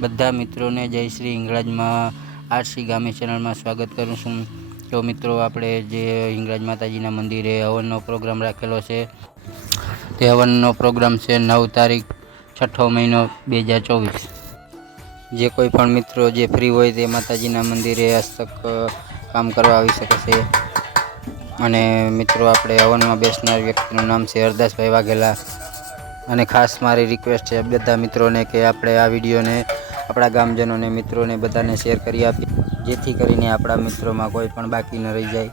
બધા મિત્રોને જય શ્રી હિંગળાજમાં આરસી ગામે ચેનલમાં સ્વાગત કરું છું। તો મિત્રો આપણે જે હિંગળાજ માતાજીના મંદિરે હવનનો પ્રોગ્રામ રાખેલો છે, તે હવનનો પ્રોગ્રામ છે 9 તારીખ 6ઠો મહિનો 2024। જે કોઈ પણ મિત્રો જે ફ્રી હોય તે માતાજીના મંદિરે હસ્તક કામ કરવા આવી શકે છે। અને મિત્રો આપણે હવનમાં બેસનાર વ્યક્તિનું નામ છે હરદાસભાઈ વાઘેલા। અને ખાસ મારી રિક્વેસ્ટ છે બધા મિત્રોને કે આપણે આ વિડીયોને આપણા ગામજનોને મિત્રોને બધાને શેર કરી આપીએ, જેથી કરીને આપણા મિત્રોમાં કોઈ પણ બાકી ન રહી જાય।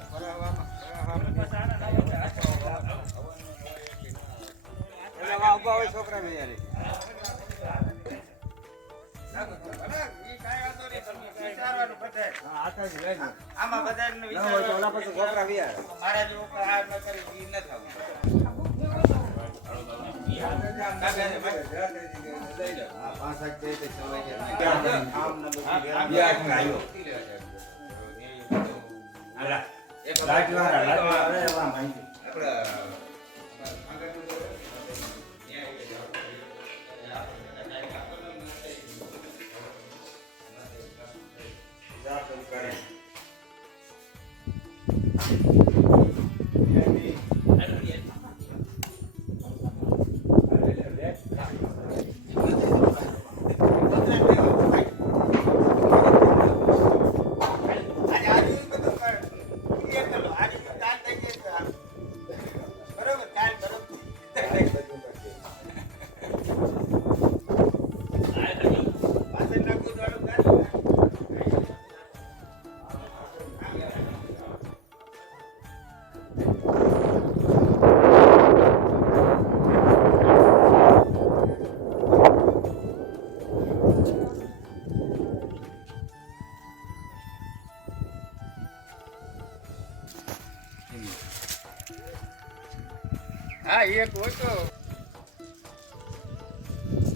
હા એક હોય તો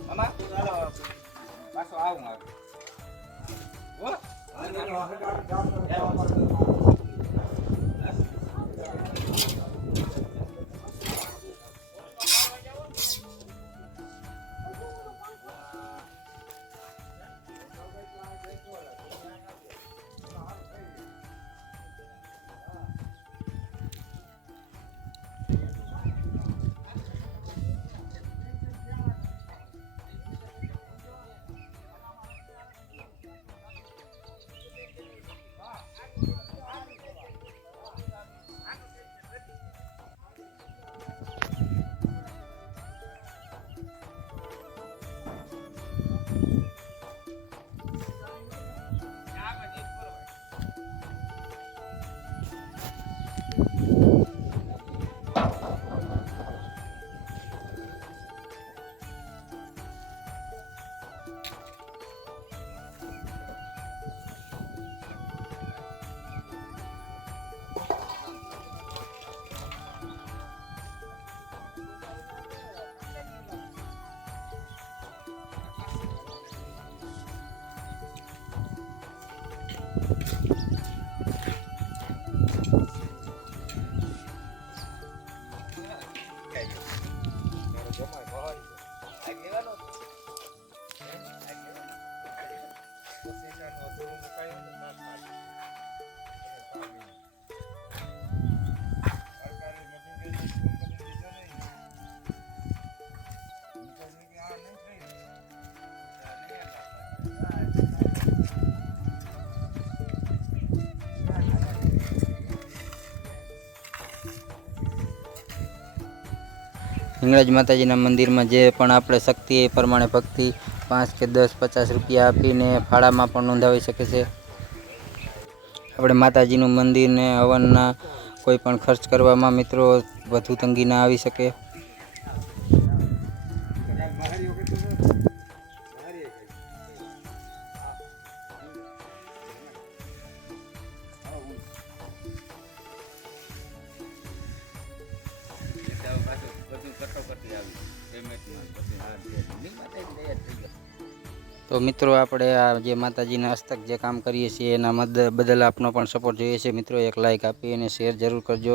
આમાં પાછો આવું મારું હિંગળાજ માતાજીના મંદિરમાં જે પણ આપણે શક્તિ એ પ્રમાણે ભક્તિ 5 કે 10 50 રૂપિયા આપીને ફાળામાં પણ નોંધાવી શકે છે। આપણે માતાજીનું મંદિરને હવનના કોઈ પણ ખર્ચ કરવામાં મિત્રો વધુ તંગી ના આવી શકે। તો મિત્રો આપણે આ જે માતાજીના હસ્તક જે કામ કરીએ છીએ એના બદલ આપનો પણ સપોર્ટ જોઈએ છે મિત્રો। એક લાઇક આપી અને શેર જરૂર કરજો।